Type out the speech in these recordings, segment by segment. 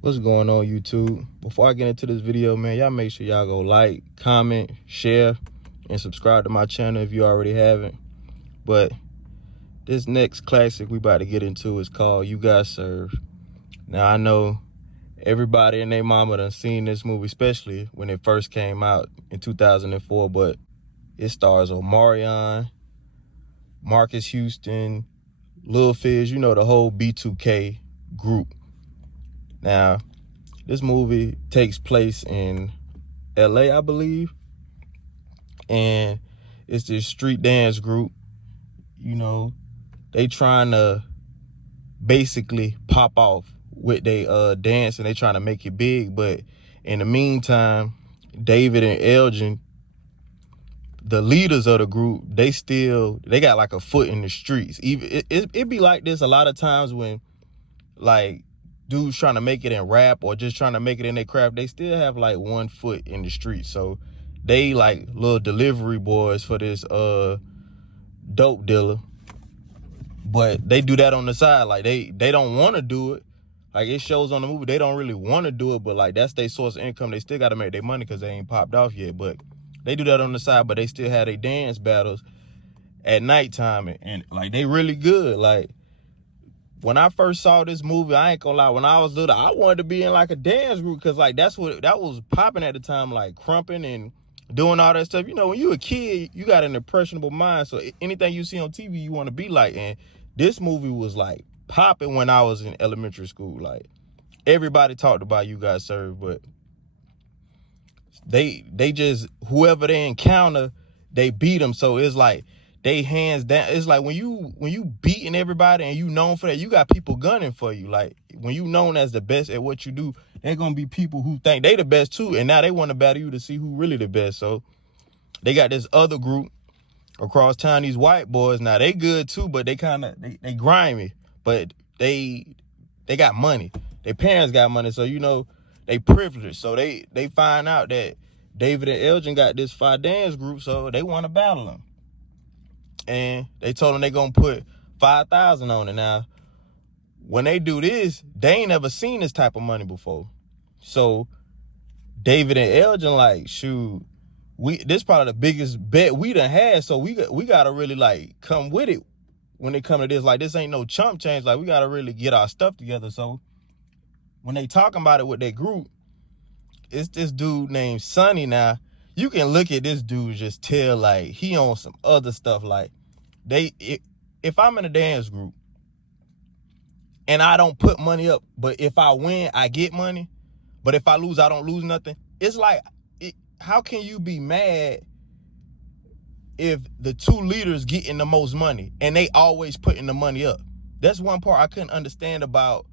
What's going on, YouTube? Before I get into this video, man, y'all make sure y'all go like, comment, share, and subscribe to my channel if you already haven't. But this next classic we about to get into is called You Got Served. Now, I know everybody and their mama done seen this movie, especially when it first came out in 2004, but it stars Omarion, Marques Houston, Lil Fizz, you know, the whole B2K group. Now, this movie takes place in LA, I believe, and it's this street dance group. You know, they trying to basically pop off with they dance, and they trying to make it big. But in the meantime, David and Elgin, the leaders of the group, they got like a foot in the streets. Even it be like this a lot of times when like dudes trying to make it in rap or just trying to make it in their craft, they still have like one foot in the street. So they like little delivery boys for this dope dealer, but they do that on the side. Like they don't want to do it. Like it shows on the movie, they don't really want to do it, but like that's their source of income. They still got to make their money because they ain't popped off yet. But they do that on the side, but they still have their dance battles at nighttime, and like they really good. Like when I first saw this movie, I ain't gonna lie, when I was little, I wanted to be in like a dance group because like that was popping at the time, like crumping and doing all that stuff. You know, when you a kid, you got an impressionable mind, so anything you see on TV, you want to be like. And this movie was like popping when I was in elementary school. Like everybody talked about You Got Served, but they just, whoever they encounter, they beat them. So it's like they hands down. It's like when you beating everybody and you known for that, you got people gunning for you. Like when you known as the best at what you do, they're gonna be people who think they the best too, and now they want to battle you to see who really the best. So they got this other group across town, these white boys. Now they good too, but they kind of they grimy, but they got money. Their parents got money, so you know they privileged. So they find out that David and Elgin got this fire dance group, so they want to battle them. And they told them they gonna put 5,000 on it. Now, when they do this, they ain't never seen this type of money before. So David and Elgin like, shoot, this probably the biggest bet we done had. So we gotta really like come with it when it come to this. Like this ain't no chump change. Like we gotta really get our stuff together. So when they talking about it with their group, it's this dude named Sonny. Now you can look at this dude, just tell like he on some other stuff. Like if I'm in a dance group and I don't put money up, but if I win, I get money. But if I lose, I don't lose nothing. It's like, how can you be mad if the two leaders getting the most money and they always putting the money up? That's one part I couldn't understand about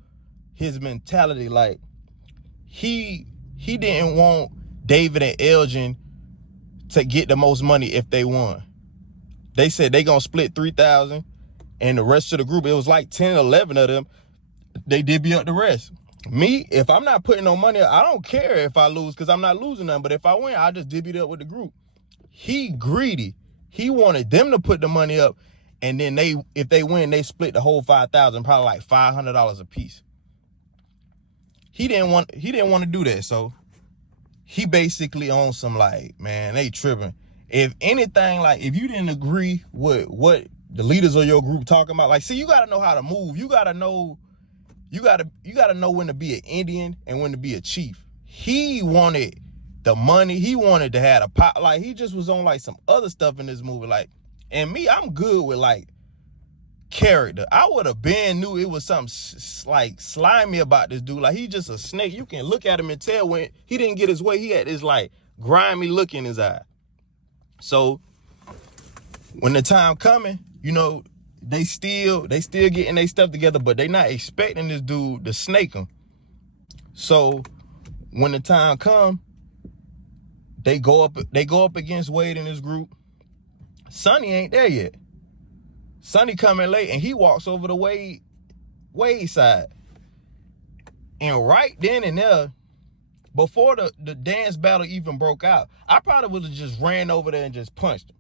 his mentality. Like he didn't want David and Elgin to get the most money if they won. They said they gonna split 3,000, and the rest of the group, it was like 10, 11 of them, they divvy up the rest. Me, if I'm not putting no money up, I don't care if I lose because I'm not losing nothing. But if I win, I just divvy it up with the group. He greedy. He wanted them to put the money up, and then if they win, they split the whole 5,000, probably like $500 a piece. He didn't want to do that, so he basically on some like, man, they tripping. If anything, like if you didn't agree with what the leaders of your group talking about, like, see, you gotta know how to move. You gotta know when to be an Indian and when to be a chief. He wanted the money. He wanted to have a pot. Like he just was on like some other stuff in this movie. Like, and me, I'm good with like character. I would have been knew it was something like slimy about this dude. Like he just a snake. You can look at him and tell when he didn't get his way. He had this like grimy look in his eye. So when the time coming, you know, they still getting their stuff together, but they not expecting this dude to snake them. So when the time come, they go up against Wade and his group. Sonny ain't there yet. Sonny coming late, and he walks over to Wade side. And right then and there, before the dance battle even broke out, I probably would have just ran over there and just punched him.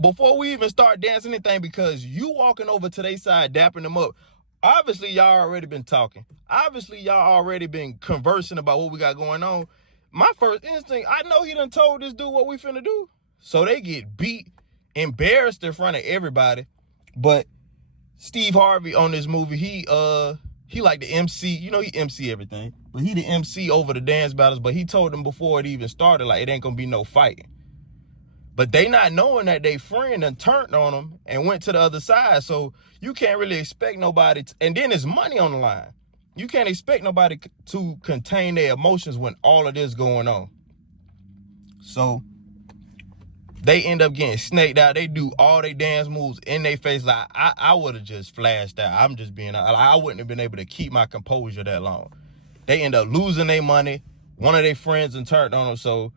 Before we even start dancing anything, because you walking over to their side, dapping them up, Obviously, y'all already been talking. Obviously, y'all already been conversing about what we got going on. My first instinct, I know he done told this dude what we finna do. So they get beat, embarrassed in front of everybody. But Steve Harvey on this movie, he like the MC. You know, he MC everything. But he the MC over the dance battles. But he told them before it even started, like, it ain't gonna be no fighting. But they not knowing that they friend done turned on them and went to the other side. So you can't really expect nobody and then there's money on the line. You can't expect nobody to contain their emotions when all of this going on. So they end up getting snaked out. They do all their dance moves in their face. Like, I would have just flashed out. I'm just being, I wouldn't have been able to keep my composure that long. They end up losing their money. One of their friends and turned on them. So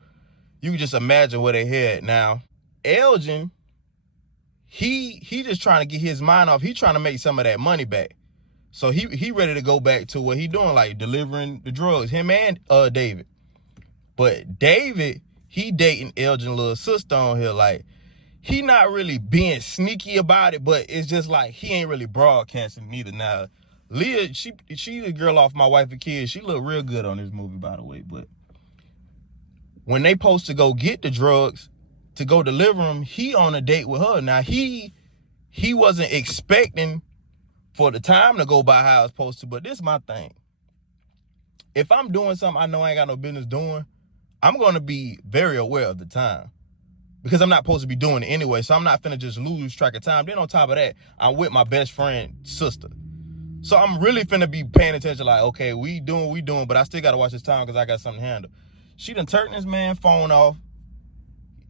you can just imagine where they head. Now, Elgin, he just trying to get his mind off. He trying to make some of that money back. So he ready to go back to what he doing, like delivering the drugs, him and David. But David, he dating Elgin's little sister on here. Like, he not really being sneaky about it, but it's just like he ain't really broadcasting neither. Now, Leah, she the girl off My Wife and Kids. She look real good on this movie, by the way. But when they supposed to go get the drugs to go deliver them, he on a date with her. Now, he wasn't expecting for the time to go by how it's supposed to, but this is my thing. If I'm doing something I know I ain't got no business doing, I'm going to be very aware of the time because I'm not supposed to be doing it anyway, so I'm not finna just lose track of time. Then on top of that, I'm with my best friend's sister. So I'm really finna be paying attention like, okay, we doing, but I still got to watch this time because I got something to handle. She done turned this man phone off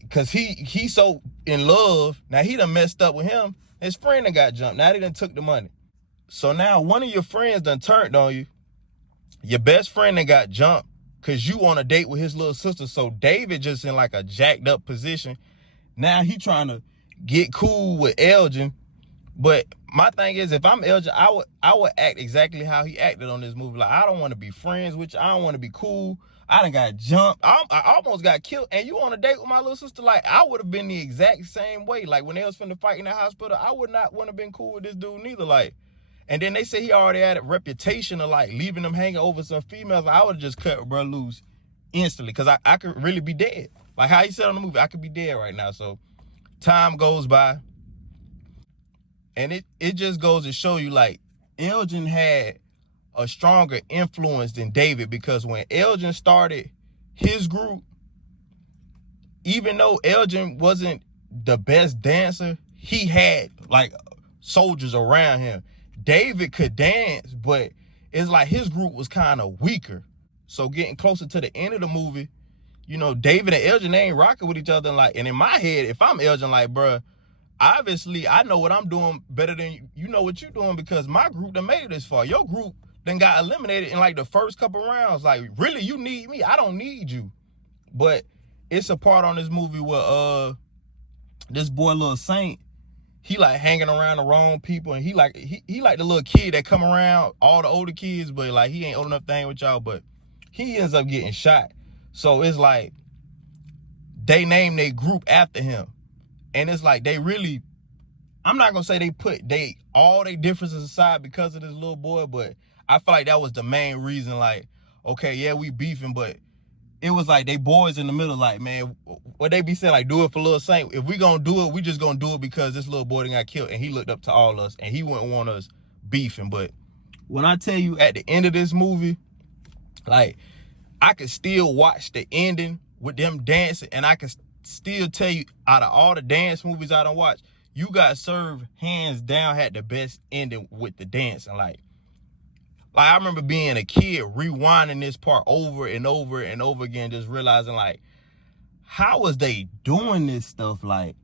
because he so in love. Now, he done messed up with him. His friend done got jumped. Now, they done took the money. So now one of your friends done turned on you. Your best friend done got jumped because you on a date with his little sister. So David just in like a jacked up position. Now he trying to get cool with Elgin. But my thing is, if I'm Elgin, I would act exactly how he acted on this movie. Like, I don't want to be friends with you. I don't want to be cool. I done got jumped. I almost got killed. And you on a date with my little sister. Like, I would have been the exact same way. Like, when they was finna fight in the hospital, I would not want to been cool with this dude neither. Like, and then they say he already had a reputation of like leaving them hanging over some females. I would have just cut bro loose instantly because I could really be dead. Like how he said on the movie, I could be dead right now. So time goes by. And it just goes to show you like Elgin had a stronger influence than David, because when Elgin started his group, even though Elgin wasn't the best dancer, he had like soldiers around him. David could dance, but it's like his group was kind of weaker. So getting closer to the end of the movie, you know, David and Elgin, they ain't rocking with each other. And in my head, if I'm Elgin, like, bruh, obviously I know what I'm doing better than you know what you're doing, because my group done made it this far. Your group then got eliminated in like the first couple rounds. Like, really, you need me? I don't need you. But it's a part on this movie where this boy Lil Saint, he like hanging around the wrong people, and he like the little kid that come around all the older kids, but like he ain't old enough to hang with y'all, but he ends up getting shot. So it's like they named their group after him. And it's like they really, I'm not gonna say they put all their differences aside because of this little boy, but I feel like that was the main reason. Like, okay, yeah, we beefing, but it was like they boys in the middle. Like, man, what they be saying, like, do it for Lil Saint. If we gonna do it, we just gonna do it because this little boy done got killed and he looked up to all us and he wouldn't want us beefing. But when I tell you at the end of this movie, like, I could still watch the ending with them dancing, and I can still tell you, out of all the dance movies I done watched, You Got Served hands down had the best ending with the dancing. Like I remember being a kid rewinding this part over and over and over again, just realizing like, how was they doing this stuff? Like,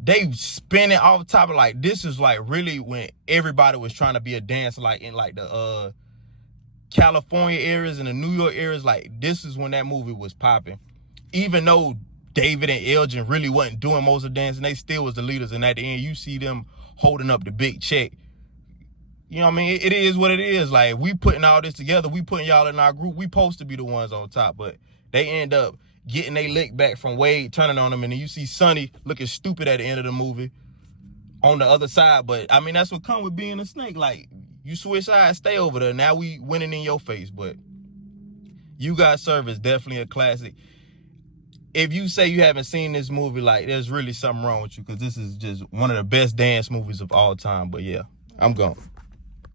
they spinning off the top of, like, this is like really when everybody was trying to be a dancer, like in like the California areas and the New York areas. Like, this is when that movie was popping. Even though David and Elgin really wasn't doing most of the dancing, they still was the leaders. And at the end, you see them holding up the big check. You know what I mean? It is what it is. Like, we putting all this together. We putting y'all in our group. We supposed to be the ones on top. But they end up getting their lick back from Wade turning on them. And then you see Sonny looking stupid at the end of the movie on the other side. But, I mean, that's what comes with being a snake. Like, You switch sides, stay over there. Now we winning in your face. But You Got Served is definitely a classic. If you say you haven't seen this movie, like, there's really something wrong with you, because this is just one of the best dance movies of all time. But yeah, I'm gone.